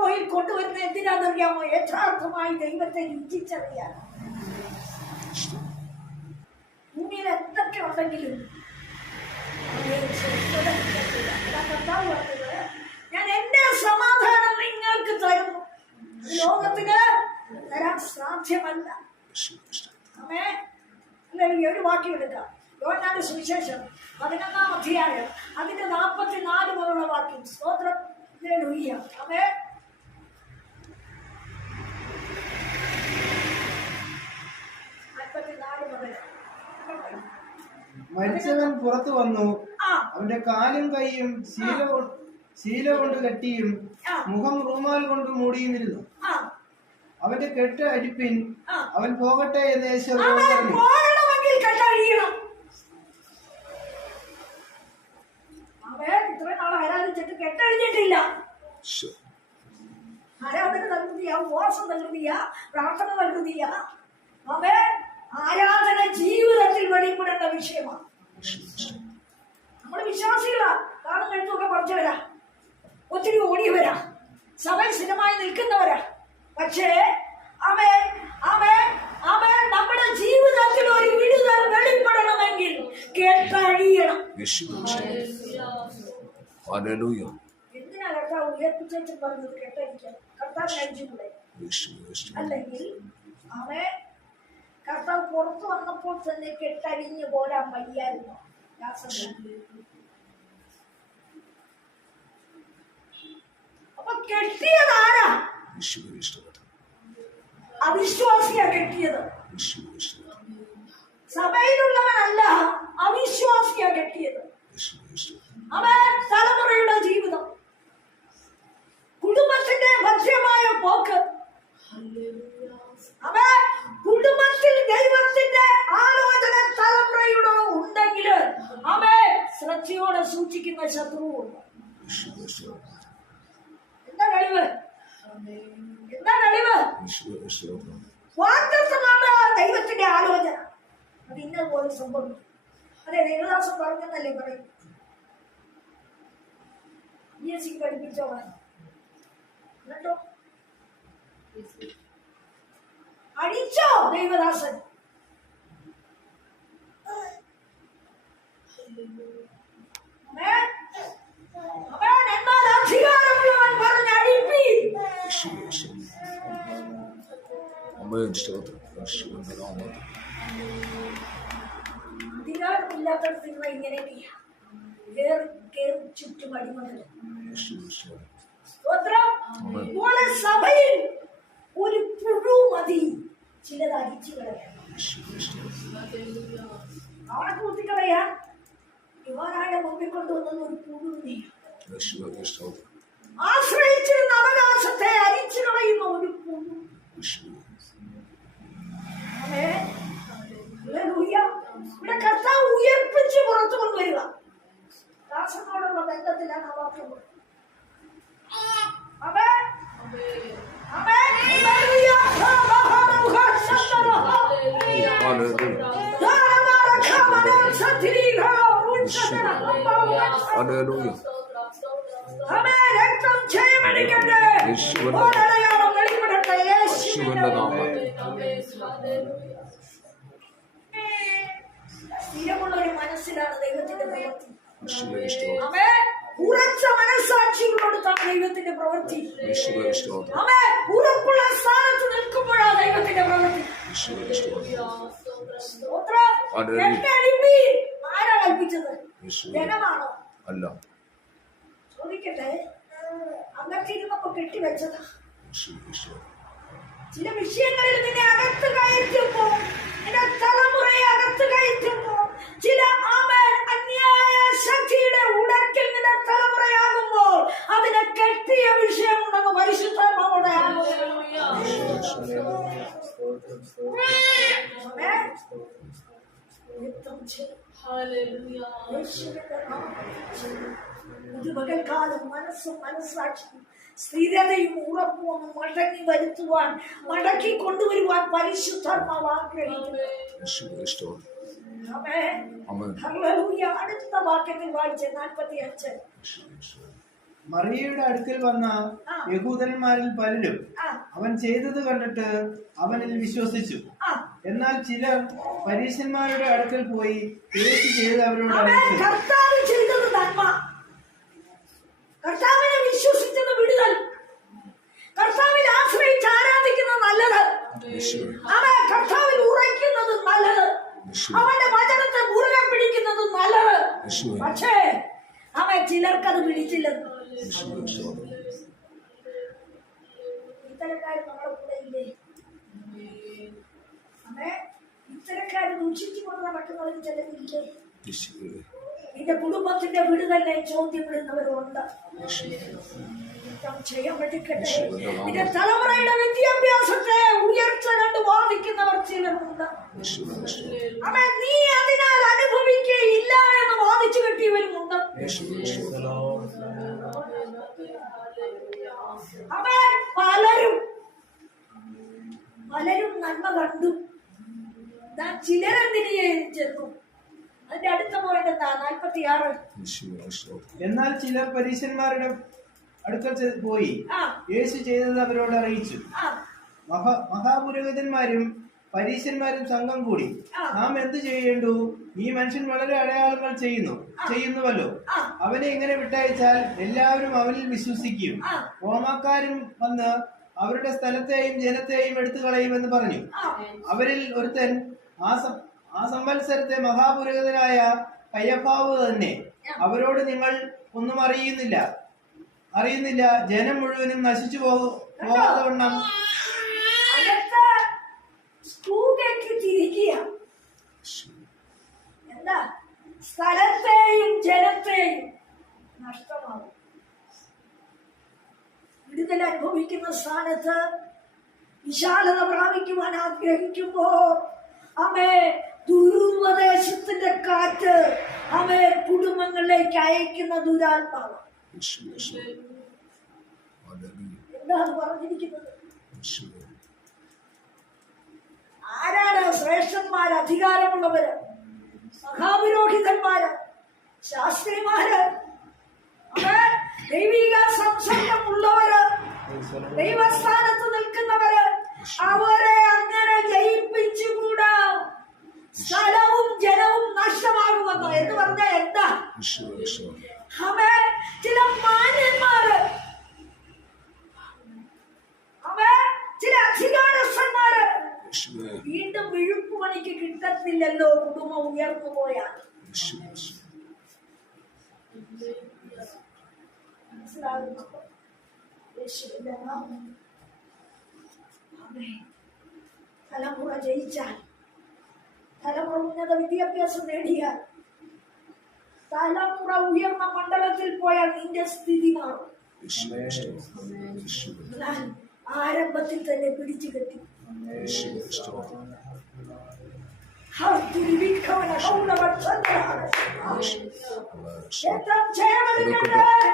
സീറോയിൽ കൊണ്ടുവരുന്ന എന്തിനാണെന്നറിയാമോ? യഥാർത്ഥമായി ദൈവത്തെ രുചിച്ചറിയാൻ. ഭൂമിയിൽ എന്തൊക്കെ ഉണ്ടെങ്കിലും. അതാ ഞാൻ എന്റെ സമാധാനം നിങ്ങൾക്ക് തരുന്നു. ലോകത്തിന് തരാൻ സാധ്യമല്ല. ഒരു വാക്യം എടുക്കാം. യോഹന്നാന്റെ സുവിശേഷം പതിനൊന്നാം അധ്യായം അതിന്റെ നാൽപ്പത്തി നാല് മുതലുള്ള വാക്യം. സ്തോത്രം. ഹല്ലേലൂയ. മരിച്ചവൻ പുറത്തു വന്നു. അവന്റെ കാലും കൈയും ശീല ശീല കൊണ്ട് കെട്ടിയും മുഖം റൂമാൽ കൊണ്ട് മൂടിയും ഇരുന്നു അവന്റെ കെട്ട് അരിപ്പിൻ അവൻ പോകട്ടെ എന്ന് യേശു പറഞ്ഞു. കെട്ടഴിഞ്ഞിട്ടില്ല ആരാധന ഉപവാസം പ്രാർത്ഥന നൽകുകയാ അവൻ ആരാധന ജീവിതത്തിൽ വെളിപ്പെടേണ്ട വിഷയമാണ്. നമ്മൾ വിശ്വാസികളാ കാണും കഴുത്തൊക്കെ കുറച്ചവരാ ഒത്തിരി ഓടിയവരാ. സഭയിൽ സ്ഥിരമായി നിൽക്കുന്നവരാ. പക്ഷേ അവൻ അവൻ അവൻ നമ്മുടെ ജീവിതത്തിൽ ഒരു വിടുതൽ വെളിപ്പെടണമെങ്കിൽ കേട്ടഴിയണം. എന്തിനാ കർത്താവ് ഉയർപ്പിച്ചു പറഞ്ഞത് കേട്ടഴിക്കാൻ കർത്താവ് കഴിച്ചിട്ടുണ്ടേ അല്ലെങ്കിൽ അവൻ കർത്താവ് പുറത്തു വന്നപ്പോൾ തന്നെ കെട്ടഴിഞ്ഞു പോരാൻ വയ്യായിരുന്നു. അപ്പൊ കെട്ടിയത് ആരാ അവിശ്വാസിയാ കെട്ടിയത്. സഭയിലുള്ളവനല്ല അവിശ്വാസിയാ കെട്ടിയത്. അവൻ തലമുറയുടെ ജീവിതം കുടുംബത്തിന്റെ ഭദ്രമായ പോക്ക് അവൻ കുടുംബത്തിൽ ദൈവത്തിന്റെ ആലോചന തലമുറയുടെ ഉണ്ടെങ്കിൽ അവൻ ശ്രദ്ധയോടെ സൂക്ഷിക്കുന്ന ശത്രുവുണ്ട് വാഗ്ദത്തമാണ് ദൈവത്തിന്റെ ആലോചന അത് ഇന്നതുപോലെ സംഭവിക്കും അതെ ദേവദാസം പറഞ്ഞെന്നല്ലേ പറയും ബി എസ് സി പഠിപ്പിച്ചോളാം എന്നിട്ടോ അടിച്ചോ ദൈവദാസൻ. അവൻ അവൻ എന്നാൽ അധികാരമുള്ളവൻ പറഞ്ഞ് അഴിപ്പീൻ Amen. സ്തോത്രം. യേശുവിന്റെ നാമത്തിൽ. അധികാരമില്ലാത്തടത്ത് ഇരുന്ന ഇങ്ങനെയൊക്കെയാ കേറി കേറി ചുറ്റും അടിമകൾ യേശുവിന്റെ സ്തോത്രം. സ്തോത്രം പോലെ സഭയിൽ ഒരു പുഴു മതി ചിലത് അടിച്ചു കളയാൻ യേശുവിന്റെ സ്തോത്രം. അവനെ കൂട്ടിക്കളയാൻ ഇവനായ മുമ്പിൽ കൊണ്ടുവന്നത് ഒരു പുഴുവിനെയാണ്. ആശ്രയിച്ചിരുന്ന സ്ഥിരമുള്ള ഒരു മനസ്സിലാണ് ദൈവത്തിന്റെ പ്രവൃത്തി. യേശുവിന്റെ സ്തോത്രം. അവൻ ഉറച്ച ദൈവത്തിന്റെ പ്രവൃത്തി. ഉറപ്പുള്ള സ്ഥാനത്ത് നിൽക്കുമ്പോഴാണ് ദൈവത്തിന്റെ പ്രവൃത്തി. ആരാ കൽപ്പിച്ചത്. ജനമാണോ? അല്ല. ചോദിക്കട്ടെ. അന്നൊക്കെ ഇരുന്നപ്പോ കെട്ടിവെച്ചതാ. ചില വിഷയങ്ങളിൽ നിന്നെ അകത്ത് കയറ്റുമ്പോ നിന്റെ തലമുറയെ അകത്ത് കയറ്റുമ്പോ ചില അന്യായ ശക്തിയുടെ ഉടക്കിൽ നിന്റെ തലമുറയാകുമ്പോൾ അതിനെ കെട്ടിയ വിഷയമുണ്ടെന്ന് പരിശുദ്ധമാവോടെ പകൽക്കാലം മനസ്സും മനസ്സാക്ഷിയും സ്ഥിരതയും ഉറപ്പും മടങ്ങി വരുത്തുവാൻ മടക്കി കൊണ്ടുവരുവാൻ പരിശുദ്ധാത്മാവ് ആഗ്രഹിക്കുന്നു. അടുത്ത വാക്യത്തിൽ വായിച്ച നാൽപ്പത്തി അഞ്ച് മറിയയുടെ അടുക്കൽ വന്ന. യഹൂദന്മാരിൽ പലരും അവൻ ചെയ്തത് കണ്ടിട്ട് അവനിൽ വിശ്വസിച്ചു. എന്നാൽ ചിലർ പരീശന്മാരുടെ അടുക്കൽ പോയി യേശു ചെയ്ത് അവരോട് കർത്താവ് ചെയ്തത് നന്മ. കർത്താവിനെ വിശ്വസിച്ചത് വിടുതൽ കർത്താവിൽ ആശ്രയിച്ച് ആരാധിക്കുന്നത് നല്ലത്. അവൻ കർത്താവിൽ ഉറയ്ക്കുന്നത് നല്ലത്. അവന്റെ വചനത്തെ മുറുകെ പിടിക്കുന്നത് നല്ലത്. പക്ഷേ അവൻ ചിലർക്കത് പിടിച്ചില്ല ഇത്തരക്കാർ നമ്മുടെ കൂടെ ഇല്ലേ? അമ്മേ ഇത്തരക്കാർ ദൂഷിച്ചു കൊണ്ട് നടക്കുന്നവർ ചിലരില്ലേ? നിന്റെ കുടുംബത്തിന്റെ വിടുതലിനെ ചോദ്യം വിടുന്നവരുണ്ട് നിന്റെ തലമുറയുടെ വിദ്യാഭ്യാസത്തെ ഉയർച്ച കണ്ട് വാദിക്കുന്നവർ ചിലരുണ്ട് അവൻ നീ അതിനാൽ അനുഭവിക്കയില്ല എന്ന് വാദിച്ചു കെട്ടിയവരുമുണ്ട്. അവൻ പലരും പലരും നന്മ കണ്ടു. ഞാൻ ചിലരെന്തിനെ ചെന്നു? അതിന്റെ അടുത്ത പോയിന്റ് എന്താ? നാൽപ്പത്തി ആറ് എന്നാൽ ചിലർ പരീശന്മാരുടെ അടുക്കൽ പോയി. യേശു ചെയ്തത് അവരോട് അറിയിച്ചു. മഹാ മഹാപുരോഹിതന്മാരും പരീശന്മാരും സംഘം കൂടി. നാം എന്ത് ചെയ്യേണ്ടു? ഈ മനുഷ്യൻ വളരെ അടയാളങ്ങൾ ചെയ്യുന്നു. ചെയ്യുന്നുവല്ലോ. അവനെ ഇങ്ങനെ വിട്ടയച്ചാൽ എല്ലാവരും അവനിൽ വിശ്വസിക്കും. ഓമാക്കാരും റോമാക്കാരും വന്ന് അവരുടെ സ്ഥലത്തെയും ജനത്തെയും എടുത്തു കളയുമെന്ന് പറഞ്ഞു. അവരിൽ ഒരുത്തൻ ആ ആ സംവത്സരത്തെ മഹാപുരോഹിതനായ കയ്യപ്പാവ് തന്നെ. അവരോട് നിങ്ങൾ ഒന്നും അറിയുന്നില്ല. അറിയുന്നില്ല. ജനം മുഴുവനും നശിച്ചു പോകു പോകാതെ വണ്ണം അകത്ത് സ്കൂകയ്ക്ക് തിരിക്കുക. എന്താ? സ്ഥലത്തെയും ജനത്തെയും നഷ്ടമാകും വിടുതൽ അനുഭവിക്കുന്ന സ്ഥാനത്ത് വിശാലത പ്രാപിക്കുവാൻ ആഗ്രഹിക്കുമ്പോൾ അമേ ദുരുപദേശത്തിന്റെ കാറ്റ് അമേ കുടുംബങ്ങളിലേക്ക് അയക്കുന്ന ദുരാത്മാവ്. ആരാണ് ശ്രേഷ്ഠന്മാര് അധികാരമുള്ളവര്? സഹാപുരോഹിതന്മാര് ശാസ്ത്രിമാര്? ദൈവിക സംസർഗമുള്ളവര് ദൈവസ്ഥാനത്ത് നിൽക്കുന്നവര് അവരെ അങ്ങനെ ജയിപ്പിച്ചുകൂടാ. സ്ഥലവും ജനവും നഷ്ടമാകുമെന്നോ എന്ന് പറഞ്ഞ എന്താ? അവൻ ചില മാന്യന്മാര് അവൻ ചില അധികാരസ്ഥന്മാര് യേശുവേ വീണ്ടും വിഴുപ്പുപണിക്ക് കിട്ടത്തില്ലല്ലോ കുടുംബം ഉയർന്നു. ആമേൻ. തലമുറ ജയിച്ചാൽ തലമുറ ഉന്നത വിദ്യാഭ്യാസം നേടിയാൽ തലമുറ ഉയർന്ന മണ്ഡലത്തിൽ പോയാൽ നിന്റെ സ്ഥിതി മാറും. ആരംഭത്തിൽ തന്നെ പിടിച്ചു കെട്ടി.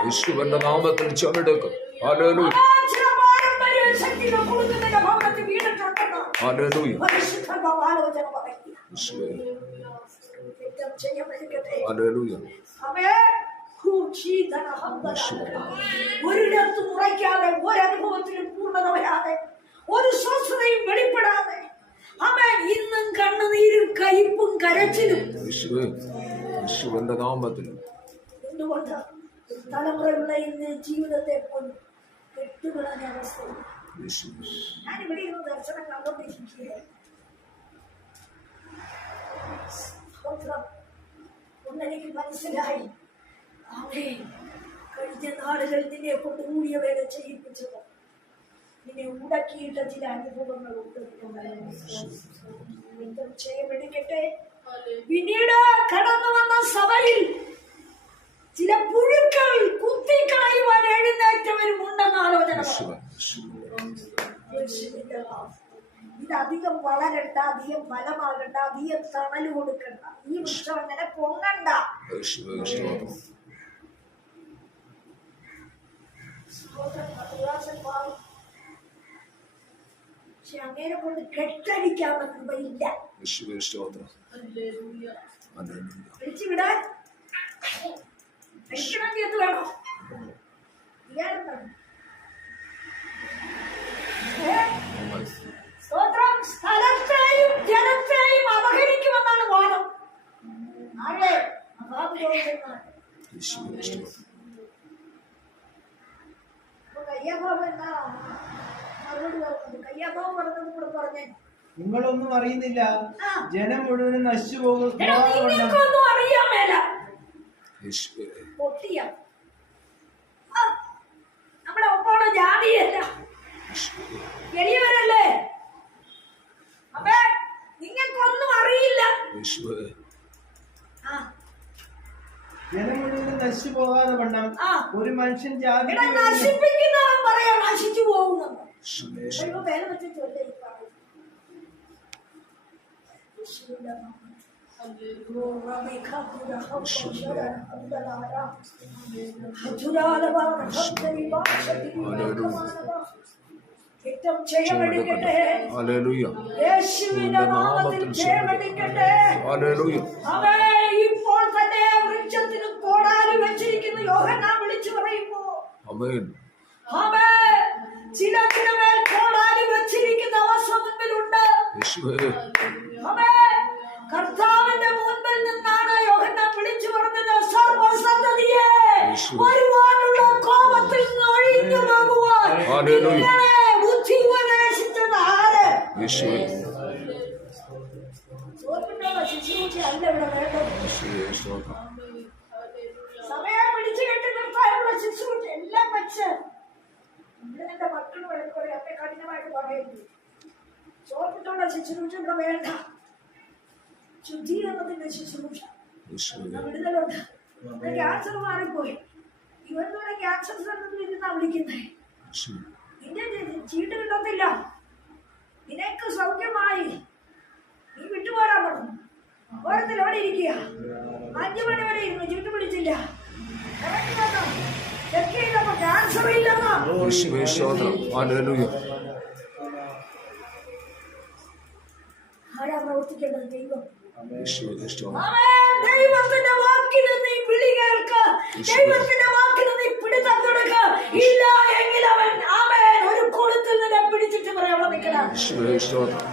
യേശുവിന്റെ നാമത്തിൽ ചുമടുക്കും ഹല്ലേലൂയ ചില പാരമ്പര്യ ശക്തികൾ കൊടുക്കുന്നതിന്റെ ഭവനത്തിൽ വീണിട്ടുണ്ടെന്ന് ഹല്ലേലൂയ പരിശുദ്ധാത്മാവ് ആലോചന പറയുന്നു. യേശുവേ യുദ്ധം ചെയ്യപ്പെട്ടിരിക്കട്ടെ. Hallelujah away ഭൂക്ഷീതന ഹന്തന. ഒരിടത്തും ഉറയ്ക്കാതെ ഒരനുഭവത്തിലും പൂർണ്ണത വരാതെ ഒരു സ്വസ്ഥതയും വെളിപ്പെടാതെ അവൻ ഇന്നും കണ്ണുനീരും കയ്പും കരച്ചിലും. നാമത്തിൽ. എന്തുകൊണ്ട് ഇന്ന് ജീവിതത്തെ പോലും കെട്ടുകളഞ്ഞ ഇരുന്ന് ദർശനം കണ്ടുകൊണ്ടിരിക്കുകയാണ് സ്തോത്രം. ഒന്നെനിക്ക് മനസ്സിലായി. കഴിഞ്ഞ നാളുകൾ നിന്നെ കൊണ്ട് കൂടിയ വേല ചെയ്യിപ്പിച്ചത്. നിന്നെ ഉണ്ടാക്കിയിട്ട ചില അനുഭവങ്ങളുണ്ട് യുദ്ധം ചെയ്യപ്പെടിക്കട്ടെ പിന്നീട് കടന്നു വന്ന സഭയിൽ ചില പുഴുക്കൾ കുത്തിക്കളയുവാൻ എഴുന്നേറ്റവരും ഉണ്ടെന്ന ആലോചന. ഇത് അധികം വളരണ്ട അധികം ഫലമാകണ്ട അധികം തണൽ കൊടുക്കണ്ട. ഈ വൃക്ഷം അങ്ങനെ പൊങ്ങണ്ട. സ്തോത്രം. പക്ഷെ അങ്ങനെ കൊണ്ട് കെട്ടടിക്കാവുന്ന കൃപയില്ല. യേശുവേ സ്തോത്രം. ഹല്ലേലൂയ. വിളിച്ചു വിടാൻ കഴിക്കണമെങ്കിൽ എന്ത് വേണം? സ്തോത്രം. സ്ഥലത്തെയും ജനത്തെയും അപഹരിക്കുമെന്നാണ് വാദം. ആരെ? മഹാപുരോഹിതന്മാർ. കയ്യാഭാവം എന്താ മറുപടി പറഞ്ഞത് കയ്യാഭാവം പറഞ്ഞത് കൂടെ പറഞ്ഞേ നിങ്ങളൊന്നും അറിയുന്നില്ല. ജനം മുഴുവനും നശിച്ചു പോകും നമ്മുടെ ഒപ്പമുള്ള ജാതിയല്ല. യേശുവേ എളിയവരല്ലേ? അപ്പേ നിങ്ങൾക്കൊന്നും അറിയില്ല. ജനം മുഴുവനും നശിച്ചു പോകാതെ വണ്ണം. ഒരു മനുഷ്യൻ ജാതി നശിപ്പിക്കുന്നവൻ പറയാ നശിച്ചു ചൊല്ലേ ഈ പറയുന്നത്. യേശുവിന്റെ നാമത്തിൽ. ഓ, റബിഖാതുര ഹബ്ബശര ഹബ്ബലാര. ഹജുരാലവ ഹബ്ബലി ബാഷതി ബാഷമാനവ. ഏറ്റവും ജയമെടുക്കട്ടെ ഹല്ലേലൂയ യേശുവിന്റെ നാമത്തിൽ ജയമെടുക്കട്ടെ ഹല്ലേലൂയ അവേ ഇപ്പോൾ തന്നെ വൃക്ഷത്തിന് കോടാലി വെച്ചിരിക്കുന്ന. യോഹന്നാൻ വിളിച്ചു പറയുമ്പോ ആമേൻ. അവേ ചിലത്തിന് മേൽ കോടാലി വെച്ചിരിക്കുന്ന അവസ്ഥ മുൻപിലുണ്ട്. അവേ കർത്താവിന്റെ മുൻപിൽ നിന്നാണ് യോഹന്നാൻ വിളിച്ചു പറഞ്ഞത്. സർവസന്തതിയെ വരുവാനുള്ള കോപത്തിൽ നിന്ന് ഒഴിഞ്ഞു പോകുവാൻ. ബുദ്ധി ഉപദേശിച്ചത് ആര്? സമയം പിടിച്ചു കെട്ടി നിർത്താനുള്ള ശുശ്രൂഷ എല്ലാം വെച്ച് ഇവിടെ കഠിനമായിട്ട് പറയുന്നു ചോർപ്പിട്ടുള്ള ശുശ്രൂഷ ഇവിടെ വേണ്ട. ശുദ്ധീകരണത്തിന്റെ ശുശ്രൂഷ യേശുവേ ഇവിടെ വിടുതലുണ്ട് ഇവിടെ ക്യാൻസർ മാറിപ്പോയി. ഇവരുടെ ക്യാൻസർ സെന്ററിൽ ഇരുന്നാ വിളിക്കുന്നേ. യേശുവേ നിന്റെ ചീ- ചീട്ട് കിട്ടത്തില്ല. നിനക്ക് സൗഖ്യമായി. നീ വിട്ടുപോരാൻ പറഞ്ഞു. ഓരത്തിൽ അവിടെ ഇരിക്കുക? അഞ്ചു മണി വരെ ഇരുന്നു ചീട്ട് പിടിച്ചില്ല ക്യാൻസർ ഇല്ലെന്ന്. ആരാ പ്രവർത്തിക്കേണ്ടത്? ദൈവം. ദൈവത്തിന്റെ വാക്കിന് നീ വിളി കേൾക്ക. ദൈവത്തിന്റെ വാക്കിന് നീ പിടുത്തം കൊടുക്ക ഇല്ല എങ്കിൽ അവൻ ഒരു കുളത്തിൽ നിന്നെ പിടിച്ചിട്ട് പറയാൻ നിൽക്കണം യേശുവേ സ്തോത്രം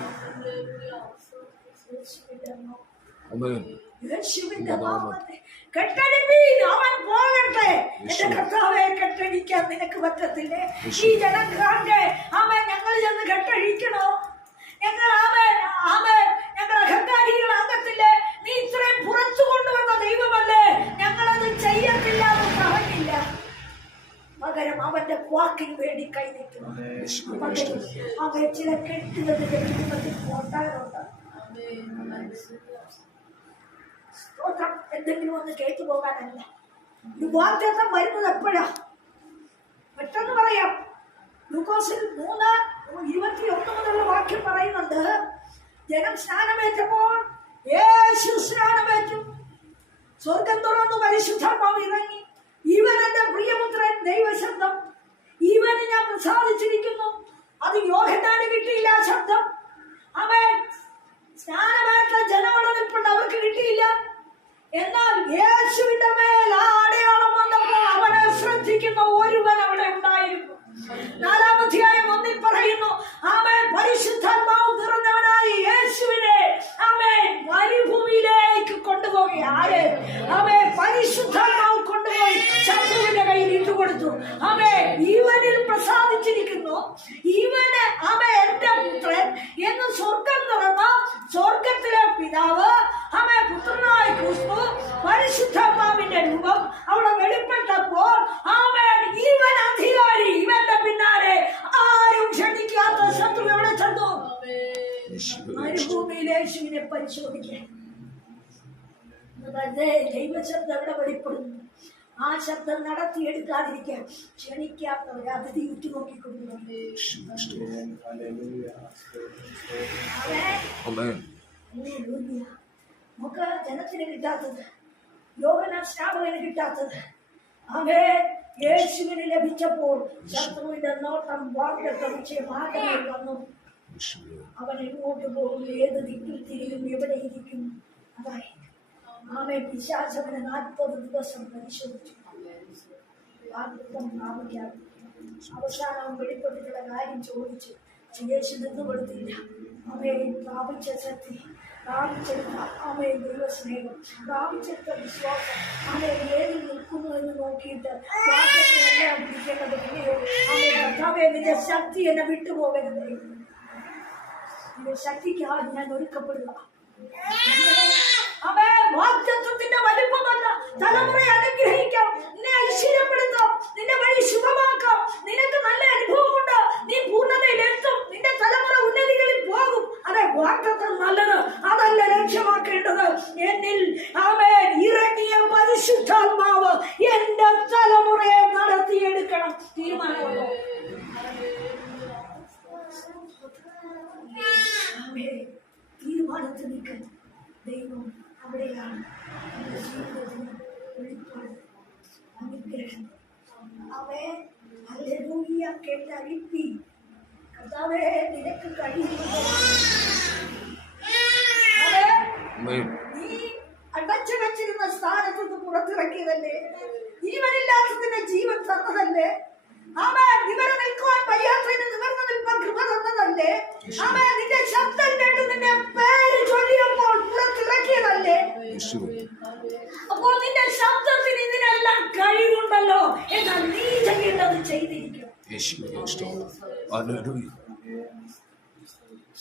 ആമേൻ യേശുവിന്റെ നാമത്തിൽ കെട്ടടിപ്പീൻ അവൻ പോകട്ടെ. എന്റെ കർത്താവെ കെട്ടടിക്കാൻ നിനക്ക് പറ്റത്തില്ലേ? ഈ ജനം കാണെ അവൻ ഞങ്ങൾ ചെന്ന് കെട്ടഴിക്കണോ? ഞങ്ങൾ അവൻ അവൻ ഞങ്ങൾ അഹങ്കാരികളാകത്തില്ലേ നീ ഇത്രയും പുറത്തു കൊണ്ടുവന്ന ദൈവമല്ലേ? ഞങ്ങളത് ചെയ്യത്തില്ല എന്ന് പറഞ്ഞില്ല പകരം അവന്റെ വാക്കിന് വേണ്ടി കൈ നിൽക്കുന്നു യേശുവേ അവൻ ചില കെട്ടുന്നത് കുടുംബത്തിൽ സ്തോത്രം എന്തെങ്കിലും ഒന്ന് കേട്ടു പോകാനല്ല. ഒരു വാഗ്ദത്തം വരുന്നത് എപ്പോഴാ? പെട്ടെന്ന് പറയാം. ഗ്ലൂക്കോസിൽ മൂന്ന് ഇരുപത്തി ഒന്ന് മുതലുള്ള വാക്യം പറയുന്നുണ്ട്. ജനം സ്നാനമേറ്റപ്പോൾ യേശു സ്നാനമേറ്റു. സ്വർഗം തുറന്നു പരിശുദ്ധാത്മാവ് ഇറങ്ങി. ഇവൻ എന്റെ പ്രിയപുത്രൻ ദൈവശബ്ദം. ഇവന് ഞാൻ പ്രസാദിച്ചിരിക്കുന്നു. അത് യോഹന്നാന് കിട്ടിയില്ല ശബ്ദം. അവൻ സ്നാനമായിട്ടുള്ള ജനമുള്ള നിൽപ്പുണ്ട് അവർക്ക് കിട്ടിയില്ല. എന്നാൽ യേശുവിന്റെ മേൽ അടയാളം വന്നപ്പോൾ അവനെ ശ്രദ്ധിക്കുന്ന ഒരുവൻ അവിടെ ഉണ്ടായിരുന്നു. നാലാമധ്യായം ഒന്നിൽ പറയുന്നു അവൻ പരിശുദ്ധാത്മാവ് നിറഞ്ഞവനായി യേശുവിനെ അവൻ മരുഭൂമിയിലേക്ക് കൊണ്ടുപോയി. ആര്? അവൻ പരിശുദ്ധാത്മാവ് കൊണ്ടുപോയി ശത്രുവിന്റെ കയ്യിൽ ഇട്ടുകൊടുത്തു അവൻ ഇവനിൽ പ്രസാദിച്ചിരിക്കുന്നു. ഇവന് അവൻ എന്റെ പുത്രൻ എന്ന് സ്വർഗം തുറന്ന സ്വർഗത്തിലെ പിതാവ് അവൻ പുത്രനായ രൂപം അവിടെ വെളിപ്പെട്ടപ്പോൾ അവൻ ഇവൻ അധികാരി ഇവന്റെ പിന്നാലെ ആരും ക്ഷണിക്കാത്ത ശത്രു എവിടെ ചെന്നു. മരുഭൂമിയിൽ യേശുവിനെ പരിശോധിക്കാൻ ദൈവശബ്ദം എവിടെ വെളിപ്പെടുന്നു. ആ ശബ്ദം നടത്തിയെടുക്കാതിരിക്കാൻ ക്ഷണിക്കാത്തവർ അതിഥി ഹല്ലേലൂയ. നമുക്ക് ജനത്തിന് കിട്ടാത്തത് യോഹന സ്നാപകന് കിട്ടാത്തത്. അവേ യേശുവിന് ലഭിച്ചപ്പോൾ ശത്രുവിന്റെ നോട്ടം വിഷയം ആഗ്രഹം വന്നു? അവൻ എങ്ങോട്ട് പോകും ഏത് ദിക്കിൽ തിരിയും എവിടെ ഇരിക്കും? അതായി ആമെ പിശാചവന് നാൽപ്പത് ദിവസം പരിശോധിച്ചു. വാഗ്ദത്തം പ്രാപിക്കാം അവസാനം വെളിപ്പെട്ടിട്ടുള്ള കാര്യം ചോദിച്ചു. യേശു നിന്ന് കൊടുത്തില്ല അവയെ പ്രാപിച്ച ശക്തി പ്രാപിച്ചെടുത്ത അവയെ ദൈവസ്നേഹം പ്രാപിച്ചെടുത്ത വിശ്വാസം അവയെ ഏതിൽ നിൽക്കുന്നു എന്ന് നോക്കിയിട്ട് പിടിക്കേണ്ടത് പിന്നെയോ അവയെ കർത്താവെ നിന്റെ ശക്തി എന്നെ വിട്ടുപോകരുത്. നിന്റെ ശക്തിക്കായി ഞാൻ ഒരുക്കപ്പെടുക. അവേ വാഗ്ദത്വത്തിന്റെ വലിപ്പമല്ല തലമുറയെ അനുഗ്രഹിക്കാം നിന്നെ ഐശ്വര്യപ്പെടുത്താം നിന്റെ വഴി ശുഭമാക്കാം നിനക്ക് നല്ല അനുഭവമുണ്ട് നീ പൂർണതയിലെത്തും നിന്റെ തലമുറ ഉന്നതികളിൽ പോകും അതെ വാഗ്ദത്വം നല്ലത് അതല്ല ലക്ഷ്യമാക്കേണ്ടത് എന്നിൽ അവൻ ഇറങ്ങിയ പരിശുദ്ധാത്മാവ് എന്റെ തലമുറയെ നടത്തിയെടുക്കണം തീരുമാനമുണ്ടോ ആമേൻ. തീരുമാനത്തിൽ നിൽക്കണം ദൈവം അവിടെയാണ് നമ്മുടെ ജീവിതത്തിന് വെളിപ്പാട് അനുഗ്രഹം അവേ ഹല്ലേലൂയ കേട്ടഴിപ്പി കർത്താവേ നിനക്ക് കഴിയുന്നത് അവേ Amen. നീ അടച്ചു വെച്ചിരുന്ന സ്ഥാനത്ത് നിന്ന് പുറത്തിറക്കിയതല്ലേ? ജീവനില്ലാത്തതിന്റെ ജീവൻ തന്നതല്ലേ? ആമേ നിവരെ നിൽക്കുവാൻ വയ്യാത്തതിന് നിവർന്നു നിൽക്കാൻ കൃപ തന്നതല്ലേ? ആമേ നിന്റെ ശബ്ദം കേട്ട് നിന്റെ പേര് ചൊല്ലിയപ്പോൾ പുറത്തിറക്കിയതല്ലേ? അപ്പോൾ നിന്റെ ശബ്ദത്തിന് ഇതിനെല്ലാം കഴിവുണ്ടല്ലോ എന്നാൽ നീ ചെയ്യേണ്ടത് ചെയ്തിരിക്കും സ്തോത്രം ഹല്ലേലൂയ.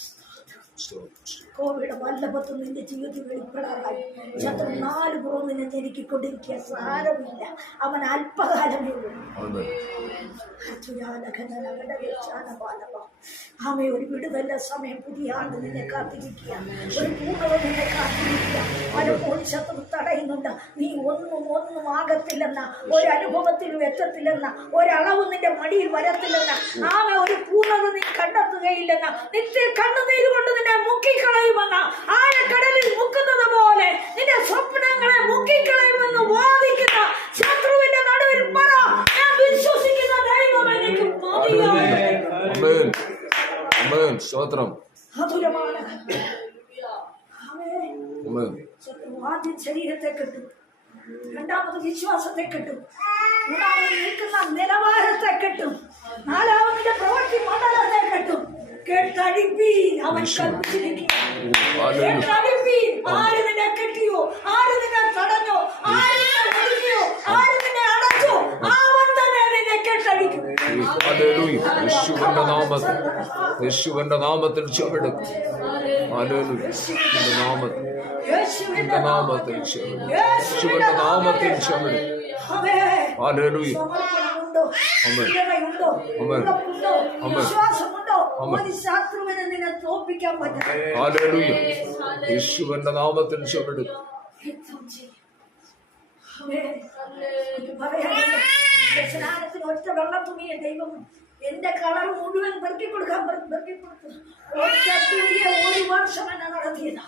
സ്തോത്രം സ്തോത്രം. കോവിഡ് വല്ലഭത്തും നിന്റെ ജീവിതത്തിൽ വെളിപ്പെടാറായി. ശത്രു നാല് പുറം നിന്നെ ഞെരുക്കിക്കൊണ്ടിരിക്കുക സാരമില്ല. അവൻ അല്പകാലമേ ഉള്ളൂ. ആമേ ഒരു വിടുതല്ല സമയം പുതിയ ആണ്ട് നിന്നെ കാത്തിരിക്കുക ഒരു പൂർണത നിന്നെ കാത്തിരിക്കുക പലപ്പോഴും ശത്രു തടയുന്നുണ്ട്. നീ ഒന്നും ഒന്നും ആകത്തില്ലെന്ന. ഒരു അനുഭവത്തിലും എത്തത്തില്ലെന്ന. ഒരളവ് നിന്റെ മടിയിൽ വരത്തില്ലെന്ന. ആമേ ഒരു പൂർണത നീ കണ്ടെത്തുകയില്ലെന്ന. നിന്റെ കണ്ണുനീര് കൊണ്ട് നിന്നെ മുക്കിക്കളയുമെന്ന. ആഴക്കടലിൽ മുക്കുന്നത് പോലെ നിന്റെ സ്വപ്നങ്ങളെ മുക്കിക്കളയുമെന്ന് വാദിക്കുന്ന ശത്രുവിന്റെ നടുവിൽ പറ. ഞാൻ വിശ്വസിക്കുന്ന ദൈവം എനിക്ക് മതിയാകും ആമേൻ ആമേൻ സ്തോത്രം ആദ്യം ശരീരത്തെ കിട്ടും രണ്ടാമത് വിശ്വാസത്തെ കിട്ടും മൂന്നാമത് നിൽക്കുന്ന നിലവാരത്തെ കിട്ടും നാലാമതിന്റെ പ്രവൃത്തി മണ്ഡലത്തെ കിട്ടും കേട്ടടിപ്പീൻ അവൻ കൽപ്പിച്ചിരിക്കും ഹല്ലേലൂയ കേട്ടടിപ്പീൻ ആര് നിന്നെ കെട്ടിയോ ആര് നിന്നെ തടഞ്ഞോ? ആര് യേശുവിന്റെ നാമത്തിൽ യേശുവിന്റെ നാമത്തിൽ ചുവടുക്കും നാമത്തിൽ. യേശുവിന്റെ നാമത്തിൽ ചുവടും യേശുവിന്റെ നാമത്തിൽ ചുവടും ഹല്ലേലൂയ ശത്രുവിനെ നിന്നെ തോൽപ്പിക്കാൻ പറ്റും ഹല്ലേലൂയ യേശുവിന്റെ നാമത്തിൽ ചുവടും സ്നാനത്തിന് ഒറ്റ വെള്ളം തുണിയെ ദൈവം എന്റെ കളർ മുഴുവൻ പെറുക്കി കൊടുക്കാൻ പെറുക്കി കൊടുത്തു. ഒറ്റ തുണിയെ ഒരു വർഷം എന്നെ നടത്തിയതാ.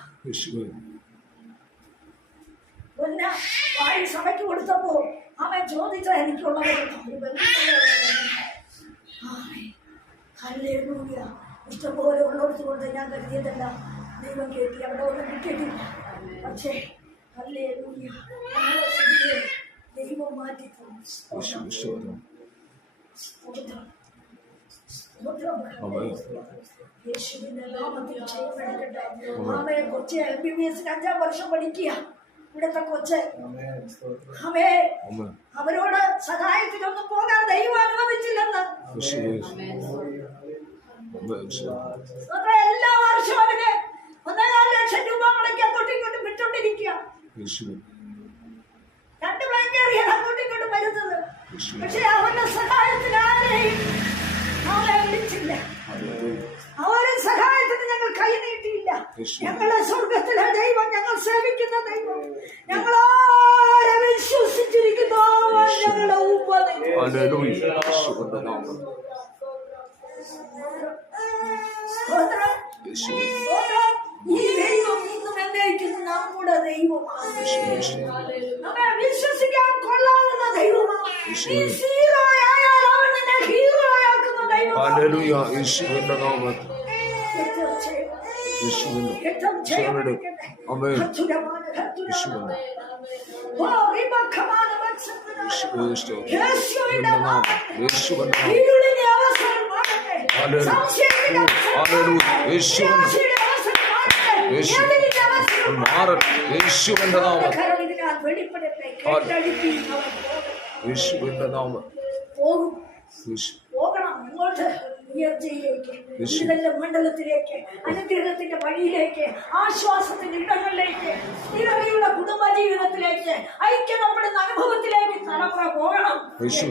പിന്നെ വായി സഭയ്ക്ക് കൊടുത്തപ്പോ അവൻ ചോദിച്ച എനിക്കുള്ളത് ഇഷ്ടംപോലെ ഉള്ളിടത്ത് കൊണ്ട് ഞാൻ കരുതിയതല്ല. ദൈവം കേട്ടി. അവിടെ ഒന്നും കിട്ടിയിട്ടില്ല. പക്ഷേ ഹല്ലേലൂയ ഞങ്ങളെ സ്ഥിതിയെ ദൈവം മാറ്റി തന്നു യേശുവേ സ്തോത്രം സ്തോത്രം. സ്തോത്രം. ആമേൻ. യേശുവിന്റെ നാമത്തിൽ ചെയ്യപ്പെടട്ടെ ആമയെ കൊച്ചെ എം ബി ബി എസിന് അഞ്ചാം വർഷം പഠിക്കുക ഇവിടുത്തെ കൊച്ച് അവേ അവരോട് സഹായത്തിനൊന്നും പോകാൻ ദൈവം അനുവദിച്ചില്ലെന്ന് എല്ലാ വർഷവും അവന് ഒന്നേകാൽ ലക്ഷം രൂപ മുടക്കി അങ്ങോട്ടും ഇങ്ങോട്ടും രണ്ട് ബാങ്കേറിയാണ് അങ്ങോട്ടും ഇങ്ങോട്ടും വരുന്നത് പക്ഷെ അവന്റെ സഹായത്തിന് ആരെയും അവനെ വിളിച്ചില്ല. അവരുടെ സഹായത്തിന് ഞങ്ങൾ കൈ നീട്ടിയില്ല. ഞങ്ങളെ സ്വർഗത്തിലെ ദൈവം ഞങ്ങൾ സേവിക്കുന്ന ദൈവം. ഞങ്ങളാരെ വിശ്വസിച്ചിരിക്കുന്നു? അവൻ ഞങ്ങളുടെ ഉപ്പ ദൈവം. നമ്മുടെ ദൈവമാണ് വിശ്വസിക്കാൻ കൊള്ളാവുന്ന ദൈവമാണ് ഹീറോയായാൽ അവൻ നിന്നെ ഹീറോയാക്കുന്ന ദൈവമാണ് ഓ റിബക്കമാണ് യേശുവിന്റെ നാമം ഇരുളിനെ അവസരം മാറട്ടെ സംശയത്തിന്റെ അവസരം മാറട്ടെ യേശുവിന്റെ അവസരം മാറട്ടെ മാറട്ടെ. യേശുവിന്റെ നാമം. യേശുവിന്റെ നാമം. മണ്ഡലത്തിലേക്ക് അനുഗ്രഹത്തിന്റെ വഴിയിലേക്ക് ആശ്വാസത്തിന്റെ ഇടങ്ങളിലേക്ക് സ്ഥിരതയുള്ള കുടുംബ ജീവിതത്തിലേക്ക് ഐക്യപ്പെടുന്ന അനുഭവത്തിലേക്ക് തലമുറ പോകണം വിശ്വ